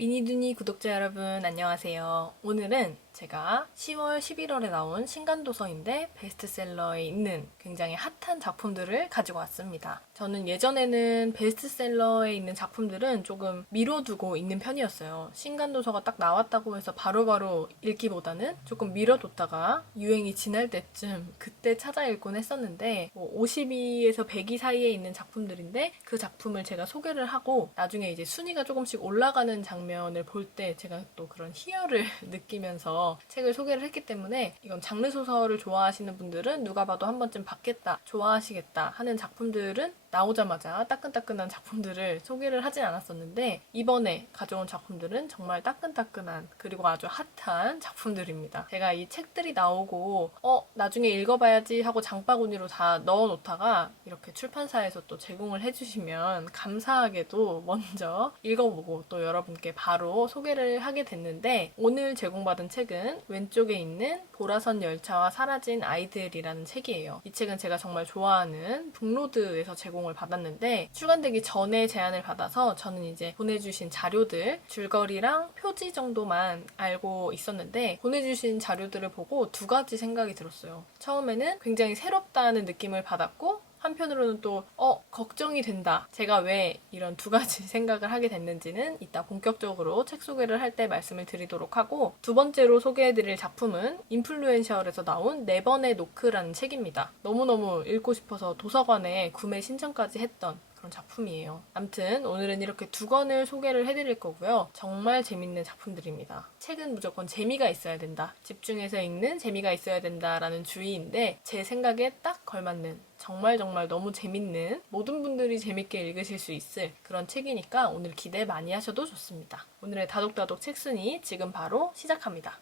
미니두니 구독자 여러분 안녕하세요. 오늘은 제가 10월, 11월에 나온 신간도서인데 베스트셀러에 있는 굉장히 핫한 작품들을 가지고 왔습니다. 저는 예전에는 베스트셀러에 있는 작품들은 조금 미뤄두고 있는 편이었어요. 신간도서가 딱 나왔다고 해서 바로바로 읽기보다는 조금 미뤄뒀다가 유행이 지날 때쯤 그때 찾아 읽곤 했었는데 52에서 100위 사이에 있는 작품들인데 그 작품을 제가 소개를 하고 나중에 이제 순위가 조금씩 올라가는 장면을 볼 때 제가 또 그런 희열을 느끼면서 책을 소개를 했기 때문에 이건 장르 소설을 좋아하시는 분들은 누가 봐도 한 번쯤 봤겠다, 좋아하시겠다 하는 작품들은 나오자마자 따끈따끈한 작품들을 소개를 하진 않았었는데 이번에 가져온 작품들은 정말 따끈따끈한 그리고 아주 핫한 작품들입니다. 제가 이 책들이 나오고 나중에 읽어봐야지 하고 장바구니로 다 넣어놓다가 이렇게 출판사에서 또 제공을 해주시면 감사하게도 먼저 읽어보고 또 여러분께 바로 소개를 하게 됐는데 오늘 제공받은 책은 왼쪽에 있는 보라선 열차와 사라진 아이들이라는 책이에요. 이 책은 제가 정말 좋아하는 북로드에서 제공을 받았는데 출간되기 전에 제안을 받아서 저는 이제 보내주신 자료들 줄거리랑 표지 정도만 알고 있었는데 보내주신 자료들을 보고 두 가지 생각이 들었어요. 처음에는 굉장히 새롭다는 느낌을 받았고 한편으로는 또 걱정이 된다. 제가 왜 이런 두 가지 생각을 하게 됐는지는 이따 본격적으로 책 소개를 할 때 말씀을 드리도록 하고 두 번째로 소개해드릴 작품은 인플루엔셜에서 나온 네 번의 노크라는 책입니다. 너무너무 읽고 싶어서 도서관에 구매 신청까지 했던 그런 작품이에요. 암튼 오늘은 이렇게 두 권을 소개를 해드릴 거고요. 정말 재밌는 작품들입니다. 책은 무조건 재미가 있어야 된다. 집중해서 읽는 재미가 있어야 된다라는 주의인데 제 생각에 딱 걸맞는 정말 너무 재밌는 모든 분들이 재밌게 읽으실 수 있을 그런 책이니까 오늘 기대 많이 하셔도 좋습니다. 오늘의 다독다독 책 순위 지금 바로 시작합니다.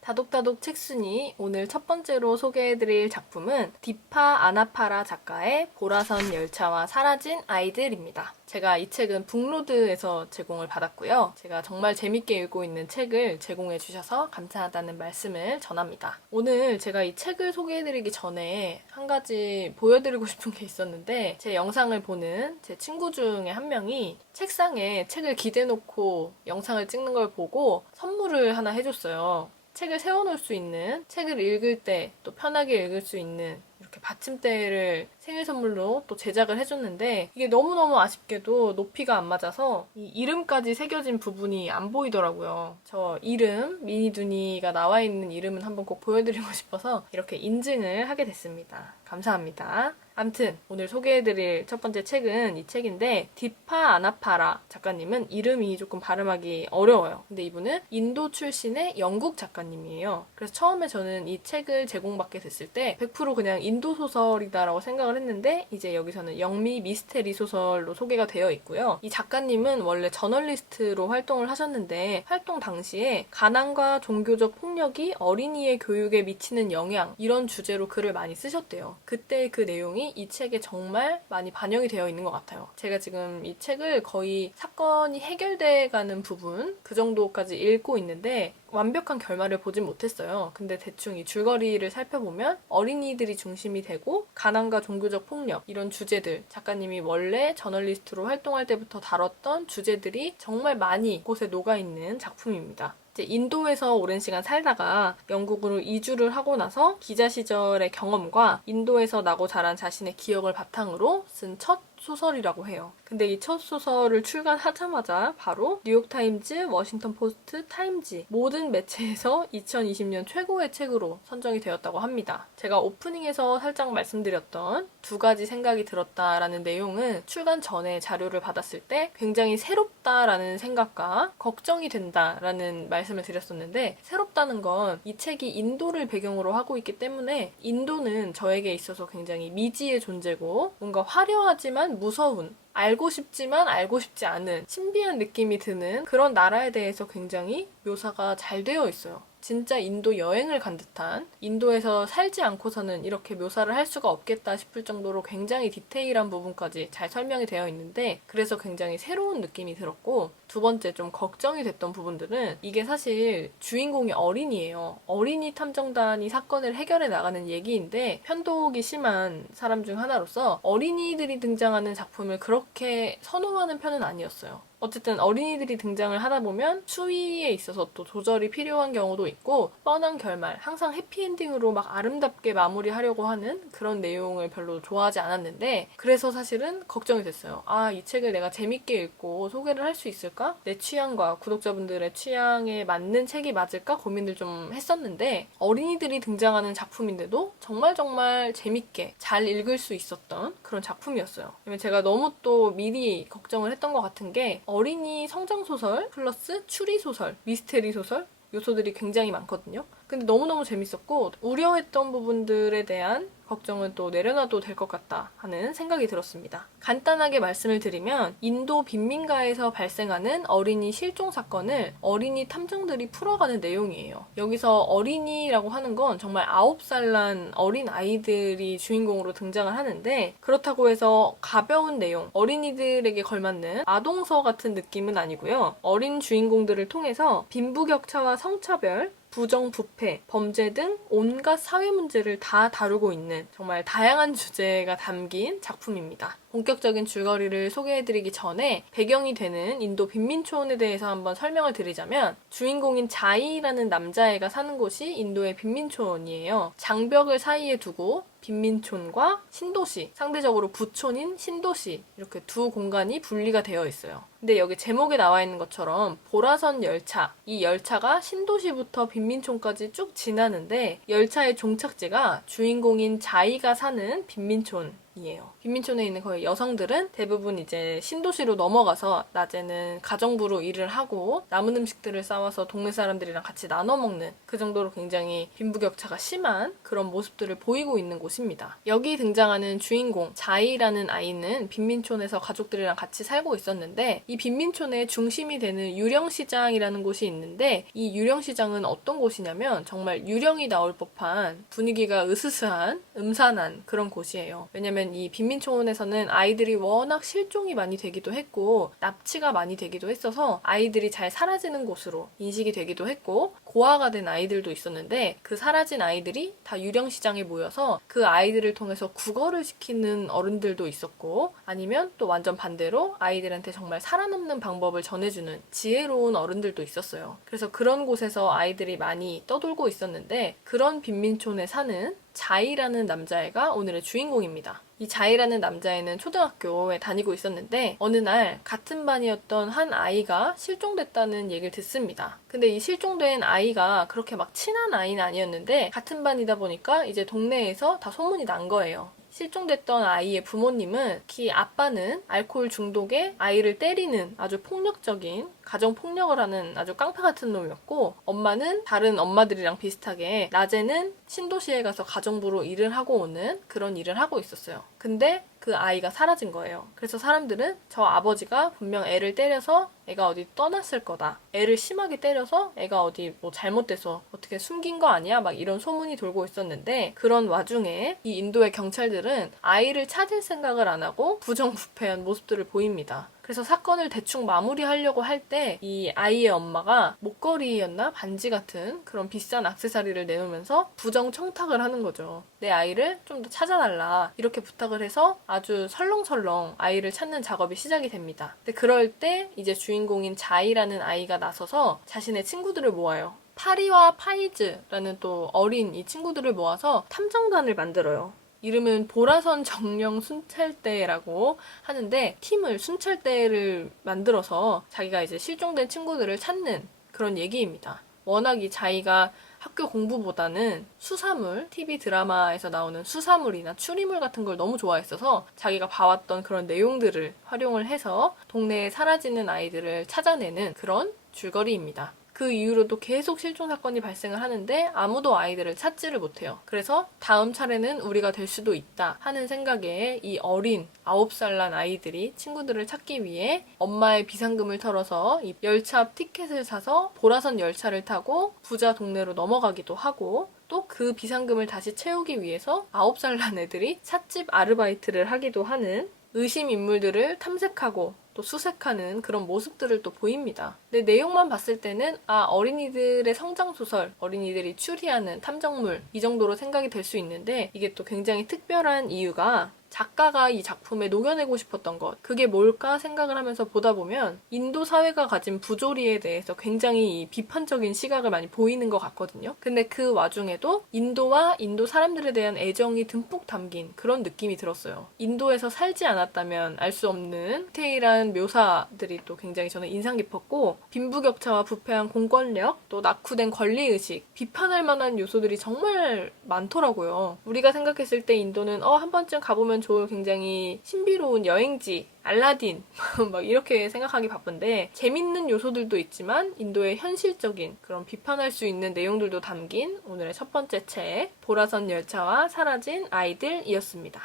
다독다독 책순위 오늘 첫 번째로 소개해드릴 작품은 디파 아나파라 작가의 보라선 열차와 사라진 아이들입니다. 제가 이 책은 북로드에서 제공을 받았고요. 제가 정말 재밌게 읽고 있는 책을 제공해 주셔서 감사하다는 말씀을 전합니다. 오늘 제가 이 책을 소개해드리기 전에 한 가지 보여드리고 싶은 게 있었는데 제 영상을 보는 제 친구 중에 한 명이 책상에 책을 기대놓고 영상을 찍는 걸 보고 선물을 하나 해줬어요. 책을 세워놓을 수 있는, 책을 읽을 때 또 편하게 읽을 수 있는 이렇게 받침대를 생일 선물로 또 제작을 해줬는데 이게 너무너무 아쉽게도 높이가 안 맞아서 이 이름까지 새겨진 부분이 안 보이더라고요. 저 이름, 미니두니가 나와 있는 이름은 한번 꼭 보여드리고 싶어서 이렇게 인증을 하게 됐습니다. 감사합니다. 암튼 오늘 소개해드릴 첫 번째 책은 이 책인데 디파 아나파라 작가님은 이름이 조금 발음하기 어려워요. 근데 이분은 인도 출신의 영국 작가님이에요. 그래서 처음에 저는 이 책을 제공받게 됐을 때 100% 그냥 인도 소설이다라고 생각을 했는데 이제 여기서는 영미 미스테리 소설로 소개가 되어 있고요. 이 작가님은 원래 저널리스트로 활동을 하셨는데 활동 당시에 가난과 종교적 폭력이 어린이의 교육에 미치는 영향 이런 주제로 글을 많이 쓰셨대요. 그때 그 내용이 이 책에 정말 많이 반영이 되어 있는 것 같아요. 제가 지금 이 책을 거의 사건이 해결돼 가는 부분 그 정도까지 읽고 있는데 완벽한 결말을 보진 못했어요. 근데 대충 이 줄거리를 살펴보면 어린이들이 중심이 되고 가난과 종교적 폭력 이런 주제들 작가님이 원래 저널리스트로 활동할 때부터 다뤘던 주제들이 정말 많이 곳에 녹아있는 작품입니다. 이제 인도에서 오랜 시간 살다가 영국으로 이주를 하고 나서 기자 시절의 경험과 인도에서 나고 자란 자신의 기억을 바탕으로 쓴 첫 소설이라고 해요. 근데 이 첫 소설을 출간하자마자 바로 뉴욕타임즈, 워싱턴 포스트, 타임지 모든 매체에서 2020년 최고의 책으로 선정이 되었다고 합니다. 제가 오프닝에서 살짝 말씀드렸던 두 가지 생각이 들었다라는 내용은 출간 전에 자료를 받았을 때 굉장히 새롭다라는 생각과 걱정이 된다라는 말씀을 드렸었는데 새롭다는 건 이 책이 인도를 배경으로 하고 있기 때문에 인도는 저에게 있어서 굉장히 미지의 존재고 뭔가 화려하지만 무서운 알고 싶지만 알고 싶지 않은 신비한 느낌이 드는 그런 나라에 대해서 굉장히 묘사가 잘 되어 있어요. 진짜 인도 여행을 간 듯한, 인도에서 살지 않고서는 이렇게 묘사를 할 수가 없겠다 싶을 정도로 굉장히 디테일한 부분까지 잘 설명이 되어 있는데, 그래서 굉장히 새로운 느낌이 들었고, 두 번째 좀 걱정이 됐던 부분들은, 이게 사실 주인공이 어린이에요. 어린이 탐정단이 사건을 해결해 나가는 얘기인데, 편독이 심한 사람 중 하나로서 어린이들이 등장하는 작품을 그렇게 선호하는 편은 아니었어요. 어쨌든 어린이들이 등장을 하다 보면 수위에 있어서 또 조절이 필요한 경우도 있고, 뻔한 결말, 항상 해피엔딩으로 막 아름답게 마무리하려고 하는 그런 내용을 별로 좋아하지 않았는데, 그래서 사실은 걱정이 됐어요. 아, 이 책을 내가 재밌게 읽고 소개를 할 수 있을까? 내 취향과 구독자분들의 취향에 맞는 책이 맞을까? 고민을 좀 했었는데, 어린이들이 등장하는 작품인데도 정말 정말 재밌게 잘 읽을 수 있었던 그런 작품이었어요. 왜냐면 제가 너무 또 미리 걱정을 했던 것 같은 게, 어린이 성장소설 플러스 추리소설, 미스테리 소설 요소들이 굉장히 많거든요. 근데 너무너무 재밌었고, 우려했던 부분들에 대한 걱정은 또 내려놔도 될 것 같다 하는 생각이 들었습니다. 간단하게 말씀을 드리면, 인도 빈민가에서 발생하는 어린이 실종 사건을 어린이 탐정들이 풀어가는 내용이에요. 여기서 어린이라고 하는 건 정말 9살 난 어린 아이들이 주인공으로 등장을 하는데, 그렇다고 해서 가벼운 내용, 어린이들에게 걸맞는 아동서 같은 느낌은 아니고요. 어린 주인공들을 통해서 빈부격차와 성차별, 부정부패, 범죄 등 온갖 사회 문제를 다 다루고 있는 정말 다양한 주제가 담긴 작품입니다. 본격적인 줄거리를 소개해드리기 전에 배경이 되는 인도 빈민촌에 대해서 한번 설명을 드리자면, 주인공인 자이라는 남자애가 사는 곳이 인도의 빈민촌이에요. 장벽을 사이에 두고 빈민촌과 신도시, 상대적으로 부촌인 신도시, 이렇게 두 공간이 분리가 되어 있어요. 근데 여기 제목에 나와 있는 것처럼 보라선 열차, 이 열차가 신도시부터 빈민촌까지 쭉 지나는데, 열차의 종착지가 주인공인 자이가 사는 빈민촌이에요. 빈민촌에 있는 거의 여성들은 대부분 이제 신도시로 넘어가서 낮에는 가정부로 일을 하고 남은 음식들을 싸와서 동네 사람들이랑 같이 나눠 먹는, 그 정도로 굉장히 빈부격차가 심한 그런 모습들을 보이고 있는 곳입니다. 여기 등장하는 주인공 자이라는 아이는 빈민촌에서 가족들이랑 같이 살고 있었는데, 이 빈민촌의 중심이 되는 유령시장이라는 곳이 있는데, 이 유령시장은 어떤 곳이냐면 정말 유령이 나올 법한, 분위기가 으스스한 음산한 그런 곳이에요. 왜냐면 이 빈민촌에서는 아이들이 워낙 실종이 많이 되기도 했고 납치가 많이 되기도 했어서 아이들이 잘 사라지는 곳으로 인식이 되기도 했고, 고아가 된 아이들도 있었는데, 그 사라진 아이들이 다 유령시장에 모여서 그 아이들을 통해서 국어를 시키는 어른들도 있었고, 아니면 또 완전 반대로 아이들한테 정말 살아남는 방법을 전해주는 지혜로운 어른들도 있었어요. 그래서 그런 곳에서 아이들이 많이 떠돌고 있었는데, 그런 빈민촌에 사는 자이라는 남자애가 오늘의 주인공입니다. 이 자이라는 남자애는 초등학교에 다니고 있었는데, 어느 날 같은 반이었던 한 아이가 실종됐다는 얘기를 듣습니다. 근데 이 실종된 아이가 그렇게 막 친한 아이는 아니었는데, 같은 반이다 보니까 이제 동네에서 다 소문이 난 거예요. 실종됐던 아이의 부모님은, 특히 아빠는 알코올 중독에 아이를 때리는 아주 폭력적인 가정폭력을 하는 아주 깡패 같은 놈이었고, 엄마는 다른 엄마들이랑 비슷하게 낮에는 신도시에 가서 가정부로 일을 하고 오는 그런 일을 하고 있었어요. 근데 그 아이가 사라진 거예요. 그래서 사람들은 저 아버지가 분명 애를 때려서 애가 어디 떠났을 거다, 애를 심하게 때려서 애가 어디 뭐 잘못돼서 어떻게 숨긴 거 아니야? 막 이런 소문이 돌고 있었는데, 그런 와중에 이 인도의 경찰들은 아이를 찾을 생각을 안 하고 부정부패한 모습들을 보입니다. 그래서 사건을 대충 마무리하려고 할 때 이 아이의 엄마가 목걸이였나 반지 같은 그런 비싼 액세서리를 내놓으면서 부정 청탁을 하는 거죠. 내 아이를 좀 더 찾아달라, 이렇게 부탁을 해서 아주 설렁설렁 아이를 찾는 작업이 시작이 됩니다. 근데 그럴 때 이제 주인공인 자이라는 아이가 나서서 자신의 친구들을 모아요. 파리와 파이즈라는 또 어린 이 친구들을 모아서 탐정단을 만들어요. 이름은 보라선 정령 순찰대라고 하는데, 팀을, 순찰대를 만들어서 자기가 이제 실종된 친구들을 찾는 그런 얘기입니다. 워낙 이 자이가 학교 공부보다는 수사물, TV 드라마에서 나오는 수사물이나 추리물 같은 걸 너무 좋아했어서 자기가 봐왔던 그런 내용들을 활용을 해서 동네에 사라지는 아이들을 찾아내는 그런 줄거리입니다. 그 이후로도 계속 실종 사건이 발생을 하는데 아무도 아이들을 찾지를 못해요. 그래서 다음 차례는 우리가 될 수도 있다 하는 생각에 이 어린 9살 난 아이들이 친구들을 찾기 위해 엄마의 비상금을 털어서 이 열차 앞 티켓을 사서 보라선 열차를 타고 부자 동네로 넘어가기도 하고, 또 그 비상금을 다시 채우기 위해서 9살 난 애들이 찻집 아르바이트를 하기도 하는, 의심 인물들을 탐색하고 또 수색하는 그런 모습들을 또 보입니다. 근데 내용만 봤을 때는 어린이들의 성장소설, 어린이들이 추리하는 탐정물, 이 정도로 생각이 될 수 있는데, 이게 또 굉장히 특별한 이유가 작가가 이 작품에 녹여내고 싶었던 것, 그게 뭘까 생각을 하면서 보다 보면 인도 사회가 가진 부조리에 대해서 굉장히 비판적인 시각을 많이 보이는 것 같거든요. 근데 그 와중에도 인도와 인도 사람들에 대한 애정이 듬뿍 담긴 그런 느낌이 들었어요. 인도에서 살지 않았다면 알 수 없는 디테일한 묘사들이 또 굉장히 저는 인상 깊었고, 빈부격차와 부패한 공권력, 또 낙후된 권리의식, 비판할 만한 요소들이 정말 많더라고요. 우리가 생각했을 때 인도는 한 번쯤 가보면 좋을 굉장히 신비로운 여행지, 알라딘 막 이렇게 생각하기 바쁜데, 재밌는 요소들도 있지만 인도의 현실적인 그런 비판할 수 있는 내용들도 담긴 오늘의 첫 번째 책, 보라선 열차와 사라진 아이들이었습니다.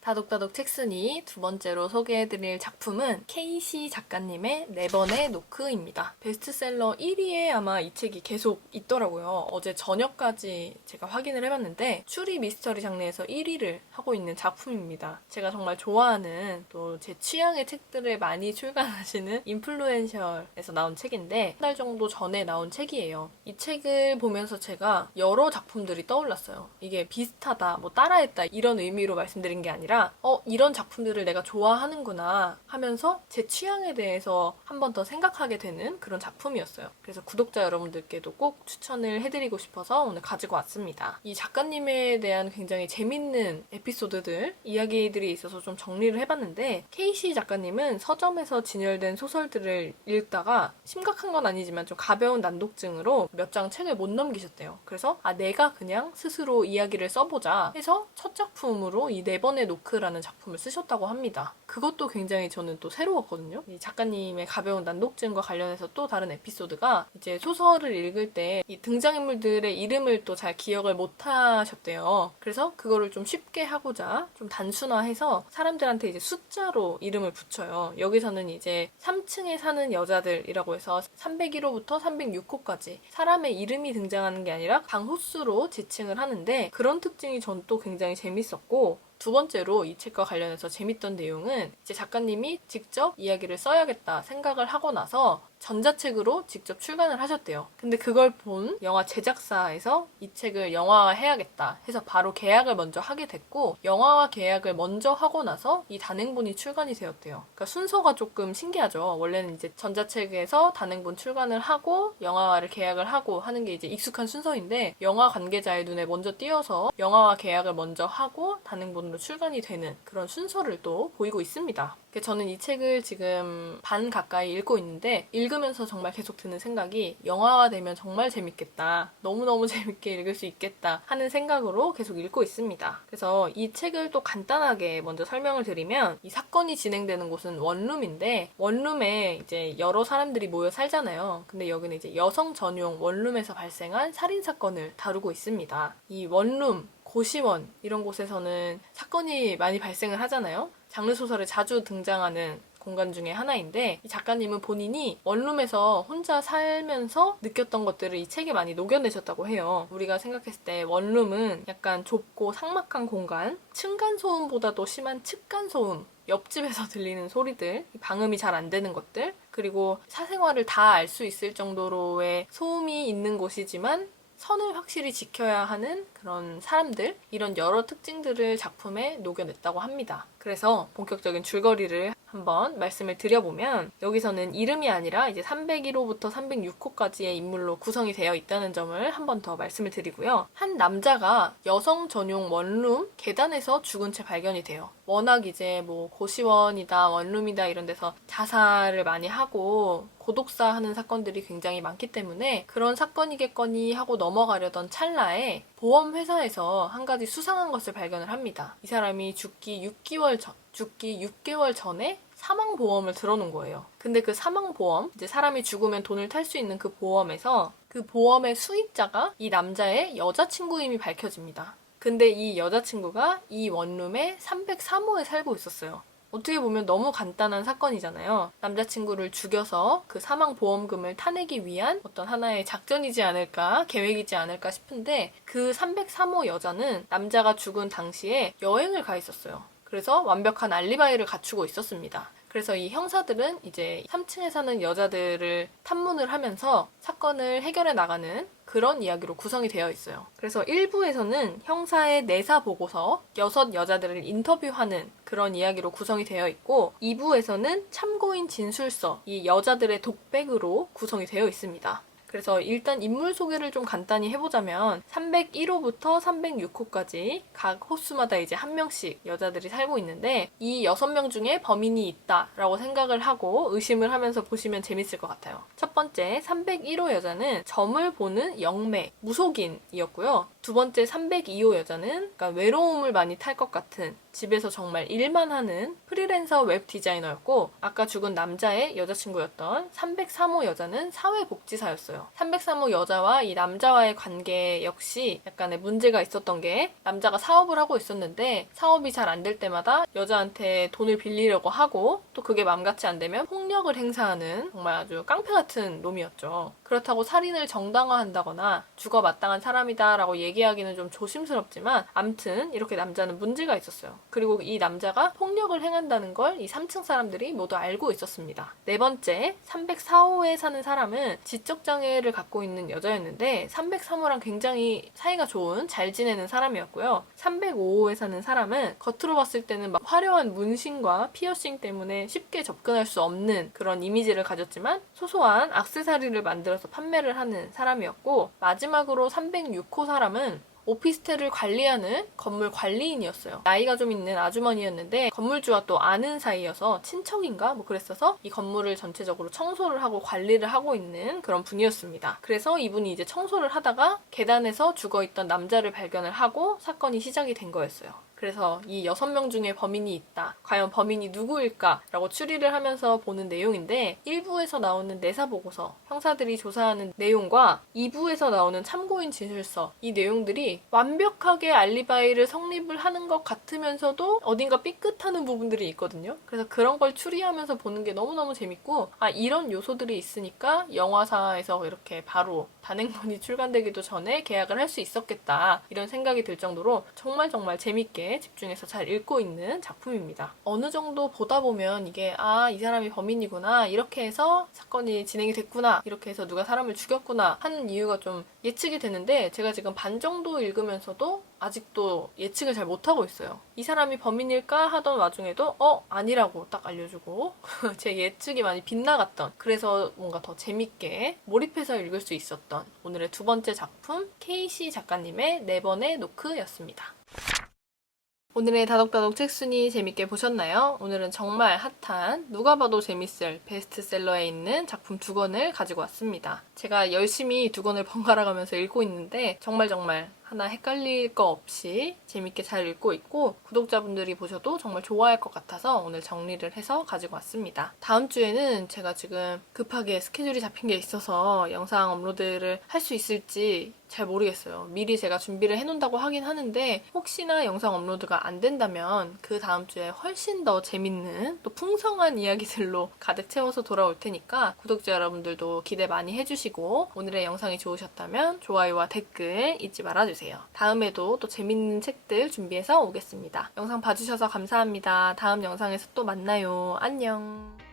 다독다독 책순이 두 번째로 소개해드릴 작품은 케이시 작가님의 4번의 노크입니다. 베스트셀러 1위에 아마 이 책이 계속 있더라고요. 어제 저녁까지 제가 확인을 해봤는데 추리 미스터리 장르에서 1위를 하고 있는 작품입니다. 제가 정말 좋아하는, 또 제 취향의 책들을 많이 출간하시는 인플루엔셜에서 나온 책인데, 한 달 정도 전에 나온 책이에요. 이 책을 보면서 제가 여러 작품들이 떠올랐어요. 이게 비슷하다, 뭐 따라했다 이런 의미로 말씀드린 게 아니라 이런 작품들을 내가 좋아하는구나 하면서 제 취향에 대해서 한 번 더 생각하게 되는 그런 작품이었어요. 그래서 구독자 여러분들께도 꼭 추천을 해드리고 싶어서 오늘 가지고 왔습니다. 이 작가님에 대한 굉장히 재밌는 에피소드들, 이야기들이 있어서 좀 정리를 해봤는데, 케이시 작가님은 서점에서 진열된 소설들을 읽다가 심각한 건 아니지만 좀 가벼운 난독증으로 몇 장 책을 못 넘기셨대요. 그래서 내가 그냥 스스로 이야기를 써보자 해서 첫 작품으로 이 4번의 노크라는 작품을 쓰셨다고 합니다. 그것도 굉장히 저는 또 새로웠거든요. 이 작가님의 가벼운 난독증과 관련해서 또 다른 에피소드가, 이제 소설을 읽을 때 이 등장인물들의 이름을 또 잘 기억을 못 하셨대요. 그래서 그거를 좀 쉽게 하고자 좀 단순화해서 사람들한테 이제 숫자로 이름을 붙여요. 여기서는 이제 3층에 사는 여자들이라고 해서 301호부터 306호까지 사람의 이름이 등장하는 게 아니라 방호수로 지칭을 하는데, 그런 특징이 전 또 굉장히 재밌었고, 두 번째로 이 책과 관련해서 재밌던 내용은 이제 작가님이 직접 이야기를 써야겠다 생각을 하고 나서 전자책으로 직접 출간을 하셨대요. 근데 그걸 본 영화 제작사에서 이 책을 영화화해야겠다 해서 바로 계약을 먼저 하게 됐고, 영화화 계약을 먼저 하고 나서 이 단행본이 출간이 되었대요. 그러니까 순서가 조금 신기하죠. 원래는 이제 전자책에서 단행본 출간을 하고 영화화를 계약을 하고 하는 게 이제 익숙한 순서인데, 영화 관계자의 눈에 먼저 띄어서 영화화 계약을 먼저 하고 단행본으로 출간이 되는 그런 순서를 또 보이고 있습니다. 저는 이 책을 지금 반 가까이 읽고 있는데, 읽으면서 정말 계속 드는 생각이, 영화화 되면 정말 재밌겠다, 너무너무 재밌게 읽을 수 있겠다 하는 생각으로 계속 읽고 있습니다. 그래서 이 책을 또 간단하게 먼저 설명을 드리면, 이 사건이 진행되는 곳은 원룸인데, 원룸에 이제 여러 사람들이 모여 살잖아요. 근데 여기는 이제 여성 전용 원룸에서 발생한 살인사건을 다루고 있습니다. 이 원룸, 고시원 이런 곳에서는 사건이 많이 발생을 하잖아요. 장르 소설에 자주 등장하는 공간 중에 하나인데, 이 작가님은 본인이 원룸에서 혼자 살면서 느꼈던 것들을 이 책에 많이 녹여내셨다고 해요. 우리가 생각했을 때 원룸은 약간 좁고 삭막한 공간, 층간소음보다도 심한 측간소음, 옆집에서 들리는 소리들, 방음이 잘 안 되는 것들, 그리고 사생활을 다 알 수 있을 정도로의 소음이 있는 곳이지만 선을 확실히 지켜야 하는 그런 사람들, 이런 여러 특징들을 작품에 녹여냈다고 합니다. 그래서 본격적인 줄거리를 한번 말씀을 드려보면, 여기서는 이름이 아니라 이제 301호부터 306호까지의 인물로 구성이 되어 있다는 점을 한 번 더 말씀을 드리고요. 한 남자가 여성 전용 원룸 계단에서 죽은 채 발견이 돼요. 워낙 이제 뭐 고시원이다, 원룸이다 이런 데서 자살을 많이 하고 고독사 하는 사건들이 굉장히 많기 때문에 그런 사건이겠거니 하고 넘어가려던 찰나에 보험회사에서 한 가지 수상한 것을 발견을 합니다. 이 사람이 죽기 6개월 전에 사망보험을 들어놓은 거예요. 근데 그 사망보험, 이제 사람이 죽으면 돈을 탈 수 있는 그 보험에서 그 보험의 수입자가 이 남자의 여자친구임이 밝혀집니다. 근데 이 여자친구가 이 원룸의 303호에 살고 있었어요. 어떻게 보면 너무 간단한 사건이잖아요. 남자친구를 죽여서 그 사망보험금을 타내기 위한 어떤 하나의 작전이지 않을까, 계획이지 않을까 싶은데 그 303호 여자는 남자가 죽은 당시에 여행을 가 있었어요. 그래서 완벽한 알리바이를 갖추고 있었습니다. 그래서 이 형사들은 이제 3층에 사는 여자들을 탐문을 하면서 사건을 해결해 나가는 그런 이야기로 구성이 되어 있어요. 그래서 1부에서는 형사의 내사 보고서 6 여자들을 인터뷰하는 그런 이야기로 구성이 되어 있고 2부에서는 참고인 진술서, 이 여자들의 독백으로 구성이 되어 있습니다. 그래서 일단 인물 소개를 좀 간단히 해보자면 301호부터 306호까지 각 호수마다 이제 한 명씩 여자들이 살고 있는데 이 6명 중에 범인이 있다라고 생각을 하고 의심을 하면서 보시면 재밌을 것 같아요. 첫 번째 301호 여자는 점을 보는 영매, 무속인이었고요. 두 번째 302호 여자는 그러니까 외로움을 많이 탈 것 같은 집에서 정말 일만 하는 프리랜서 웹 디자이너였고 아까 죽은 남자의 여자친구였던 303호 여자는 사회복지사였어요. 303호 여자와 이 남자와의 관계 역시 약간의 문제가 있었던 게 남자가 사업을 하고 있었는데 사업이 잘 안 될 때마다 여자한테 돈을 빌리려고 하고 또 그게 맘같이 안 되면 폭력을 행사하는 정말 아주 깡패 같은 놈이었죠. 그렇다고 살인을 정당화한다거나 죽어 마땅한 사람이다라고 얘기하기는 좀 조심스럽지만 암튼 이렇게 남자는 문제가 있었어요. 그리고 이 남자가 폭력을 행한다는 걸 이 3층 사람들이 모두 알고 있었습니다. 네 번째, 304호에 사는 사람은 지적장애를 갖고 있는 여자였는데 303호랑 굉장히 사이가 좋은 잘 지내는 사람이었고요. 305호에 사는 사람은 겉으로 봤을 때는 막 화려한 문신과 피어싱 때문에 쉽게 접근할 수 없는 그런 이미지를 가졌지만 소소한 액세서리를 만들어서 판매를 하는 사람이었고 마지막으로 306호 사람은 오피스텔을 관리하는 건물 관리인이었어요. 나이가 좀 있는 아주머니였는데 건물주와 또 아는 사이여서 친척인가 뭐 그랬어서 이 건물을 전체적으로 청소를 하고 관리를 하고 있는 그런 분이었습니다. 그래서 이분이 이제 청소를 하다가 계단에서 죽어있던 남자를 발견을 하고 사건이 시작이 된 거였어요. 그래서 이 6명 중에 범인이 있다. 과연 범인이 누구일까? 라고 추리를 하면서 보는 내용인데 1부에서 나오는 내사보고서, 형사들이 조사하는 내용과 2부에서 나오는 참고인 진술서 이 내용들이 완벽하게 알리바이를 성립을 하는 것 같으면서도 어딘가 삐끗하는 부분들이 있거든요. 그래서 그런 걸 추리하면서 보는 게 너무너무 재밌고 이런 요소들이 있으니까 영화사에서 이렇게 바로 단행본이 출간되기도 전에 계약을 할 수 있었겠다 이런 생각이 들 정도로 정말 재밌게 집중해서 잘 읽고 있는 작품입니다. 어느 정도 보다 보면 이게 이 사람이 범인이구나 이렇게 해서 사건이 진행이 됐구나 이렇게 해서 누가 사람을 죽였구나 하는 이유가 좀 예측이 되는데 제가 지금 반 정도 읽으면서도 아직도 예측을 잘 못하고 있어요. 이 사람이 범인일까 하던 와중에도 아니라고 딱 알려주고 제 예측이 많이 빗나갔던 그래서 뭔가 더 재밌게 몰입해서 읽을 수 있었던 오늘의 두 번째 작품 케이시 작가님의 4번의 노크였습니다. 오늘의 다독다독 책순이 재밌게 보셨나요? 오늘은 정말 핫한 누가 봐도 재밌을 베스트셀러에 있는 작품 2권을 가지고 왔습니다. 제가 열심히 2권을 번갈아 가면서 읽고 있는데 정말 하나 헷갈릴 거 없이 재밌게 잘 읽고 있고 구독자분들이 보셔도 정말 좋아할 것 같아서 오늘 정리를 해서 가지고 왔습니다. 다음 주에는 제가 지금 급하게 스케줄이 잡힌 게 있어서 영상 업로드를 할 수 있을지 잘 모르겠어요. 미리 제가 준비를 해놓는다고 하긴 하는데 혹시나 영상 업로드가 안 된다면 그 다음 주에 훨씬 더 재밌는 또 풍성한 이야기들로 가득 채워서 돌아올 테니까 구독자 여러분들도 기대 많이 해주시고 오늘의 영상이 좋으셨다면 좋아요와 댓글 잊지 말아주세요. 다음에도 또 재밌는 책들 준비해서 오겠습니다. 영상 봐주셔서 감사합니다. 다음 영상에서 또 만나요. 안녕.